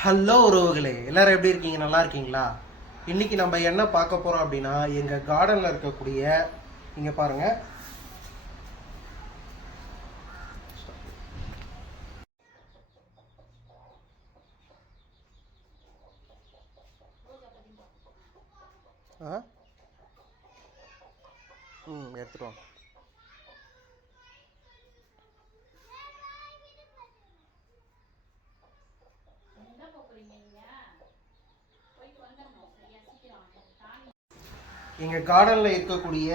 Hello உறவுகளே, எல்லாரும் எப்படி இருக்கீங்க? நல்லா இருக்கீங்களா? இன்னைக்கு நம்ம என்ன பார்க்க போறோம் அப்படின்னா, எங்க கார்டன்ல இருக்கக்கூடிய இங்க பாருங்க. எடுத்துருவோம். எங்கள் கார்டனில் இருக்கக்கூடிய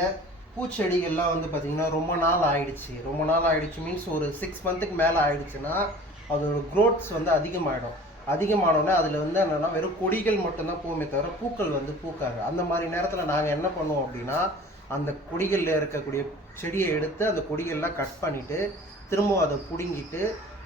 பூச்செடிகள்லாம் வந்து பார்த்திங்கன்னா ரொம்ப நாள் ஆயிடுச்சு மீன்ஸ் ஒரு 6 மந்த்துக்கு மேலே ஆயிடுச்சுன்னா அதோட க்ரோத்ஸ் வந்து அதிகமானோடனே அதில் வந்து என்னென்னா வெறும் கொடிகள் மட்டும்தான் பூமே தவிர பூக்கள் வந்து பூக்காது. அந்த மாதிரி நேரத்தில் நாங்கள் என்ன பண்ணுவோம் அப்படின்னா, அந்த கொடிகளில் இருக்கக்கூடிய செடியை எடுத்து அந்த கொடிகள்லாம் கட் பண்ணிவிட்டு திரும்பவும் அதை பிடுங்கிட்டு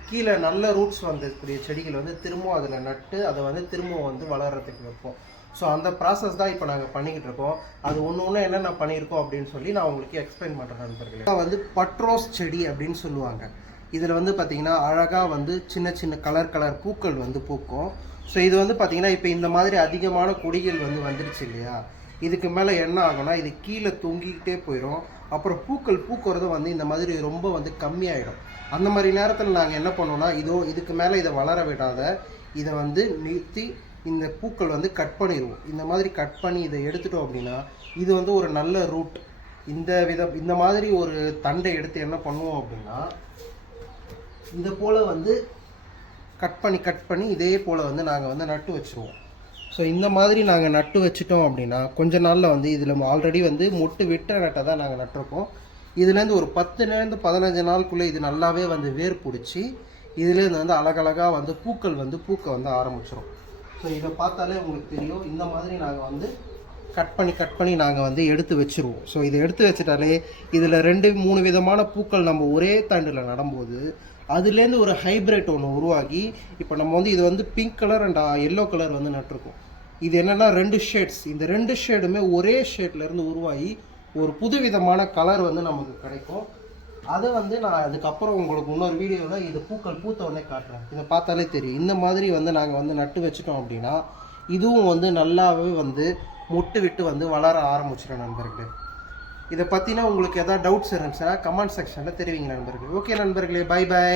கீழே நல்ல ரூட்ஸ் வந்தக்கூடிய செடிகள் வந்து திரும்பவும் அதில் நட்டு அதை வந்து திரும்பவும் வந்து வளர்கிறதுக்கு வைப்போம். ஸோ அந்த ப்ராசஸ் தான் இப்போ நாங்கள் பண்ணிக்கிட்டு இருக்கோம். அது ஒன்று என்னென்ன பண்ணியிருக்கோம் அப்படின்னு சொல்லி நான் உங்களுக்கு எக்ஸ்பிளைன் பண்ணுறேன் நண்பர்களே. வந்து பட்ரோஸ் செடி அப்படின்னு சொல்லுவாங்க. இதில் வந்து பார்த்திங்கன்னா அழகாக வந்து சின்ன சின்ன கலர் பூக்கள் வந்து பூக்கும். ஸோ இது வந்து பார்த்திங்கன்னா இப்போ இந்த மாதிரி அதிகமான கொடிகள் வந்து வந்துடுச்சு இல்லையா, இதுக்கு மேலே என்ன ஆகும்னா இது கீழே தொங்கிக்கிட்டே போயிடும். அப்புறம் பூக்கள் பூக்கிறதும் வந்து இந்த மாதிரி ரொம்ப வந்து கம்மியாயிடும். அந்த மாதிரி நேரத்தில் நாங்கள் என்ன பண்ணோம்னா, இதுக்கு மேலே இதை வளர விடாத இதை வந்து நிறுத்தி இந்த பூக்கள் வந்து கட் பண்ணிடுவோம். இந்த மாதிரி கட் பண்ணி இதை எடுத்துட்டோம் அப்படின்னா இது வந்து ஒரு நல்ல ரூட். இந்த மாதிரி ஒரு தண்டை எடுத்து என்ன பண்ணுவோம் அப்படின்னா, இதை போல் வந்து கட் பண்ணி இதே போல் வந்து நாங்கள் வந்து நட்டு வச்சுருவோம். ஸோ இந்த மாதிரி நாங்கள் நட்டு வச்சுட்டோம் அப்படின்னா கொஞ்ச நாளில் வந்து இதில் ஆல்ரெடி வந்து மொட்டு விட்ட நட்டை தான் நாங்கள் நட்டிருக்கோம். இதுலேருந்து ஒரு 10லேருந்து 15 நாளுக்குள்ளே இது நல்லாவே வந்து வேர் பிடிச்சி இதுலேருந்து வந்து அழகழகாக வந்து பூக்கள் வந்து பூக்க வந்து ஆரம்பிச்சிடும். ஸோ இதை பார்த்தாலே உங்களுக்கு தெரியும். இந்த மாதிரி நாங்கள் வந்து கட் பண்ணி நாங்கள் வந்து எடுத்து வச்சுருவோம். ஸோ இதை எடுத்து வச்சுட்டாலே இதில் 2-3 விதமான பூக்கள் நம்ம ஒரே தண்டில் நடும்போது அதுலேருந்து ஒரு ஹைப்ரிட் ஒன்று உருவாகி இப்போ நம்ம வந்து இது வந்து pink colour and yellow colour வந்து நட்டிருக்கோம். இது என்னென்னா 2 ஷேட்ஸ். இந்த 2 ஷேடுமே ஒரே ஷேட்லேருந்து உருவாகி ஒரு புது விதமான கலர் வந்து நமக்கு கிடைக்கும். அதை வந்து நான் அதுக்கப்புறம் உங்களுக்கு இன்னொரு வீடியோவில் இது பூக்கள் பூத்த உடனே காட்டுறேன். இதை பார்த்தாலே தெரியும். இந்த மாதிரி வந்து நாங்கள் வந்து நட்டு வச்சுட்டோம் அப்படின்னா இதுவும் வந்து நல்லாவே வந்து மொட்டு விட்டு வந்து வளர ஆரம்பிச்சிடும் நண்பர்களே. இதை பற்றினா உங்களுக்கு எதாவது டவுட்ஸ் இருந்துச்சுன்னா கமெண்ட் செக்ஷனில் தெரிவிங்க நண்பர்களே. ஓகே நண்பர்களே, பை.